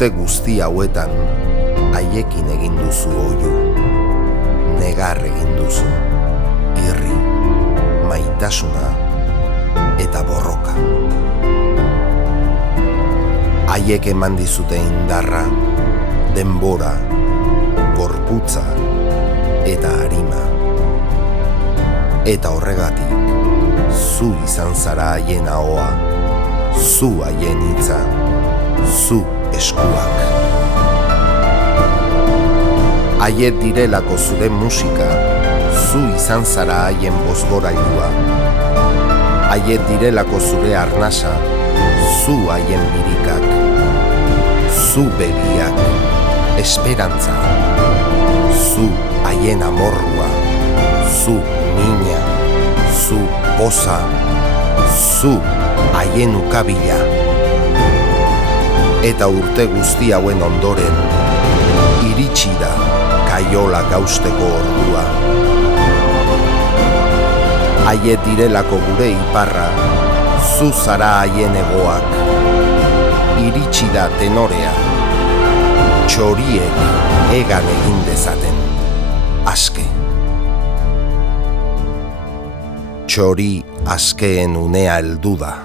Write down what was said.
urte guzti hauetan haiekin egin duzu oihu, negar egin duzu, irri, maitasuna eta borroka. Haiek eman dizute indarra, denbora, gorputza eta arima. Eta horregatik, zu izan zara haien ahoa, zu haien hitza, zu eskuak. Haiek direlako zure musika, zu izan zara haien bozgorailua. Haiek direlako zure arnasa, zu haien birikak, zu begiak, esperantza, zu haien amorrua, zu mina, zu poza, zu haien ukabila. Eta urte guzti hauen ondoren, iritsi da kaiola gausteko ordua. Haiek direlako gure iparra, zu zara haien hegoak. Iritsi da tenorea, txoriek egan egin dezaten, aske. Txori askeen unea heldu da.